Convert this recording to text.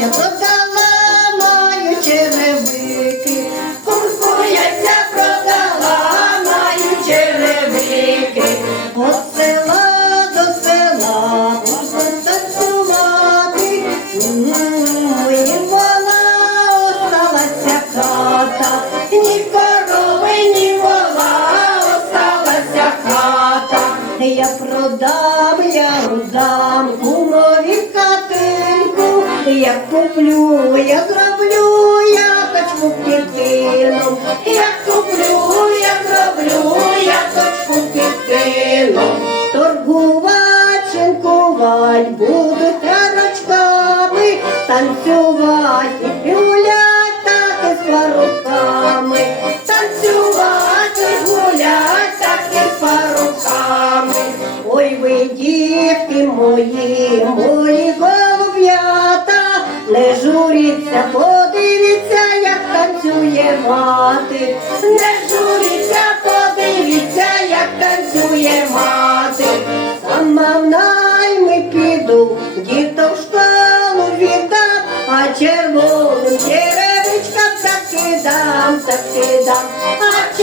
я продала маю черевики. Куркується, продала маю черевики. От села до села можна танцювати. І вола осталася хата, ні корови, ні вола осталася хата. Я продам, я продам кумові хатинку, я куплю, я зроблю яточку кітину. Я куплю, я зроблю яточку кітину. Торгувать, шинкувать будуть рарочками, танцювать і гулять так із паруками. Танцювать і гулять так із паруками. Ой ви, дітки мої, мої голуб'ята, не журіться, подивіться, як танцює мати. Не журіться, подивіться, як танцює мати. Сама в найми піду, діток в школу віддам, а червоним черевичкам так кидам, а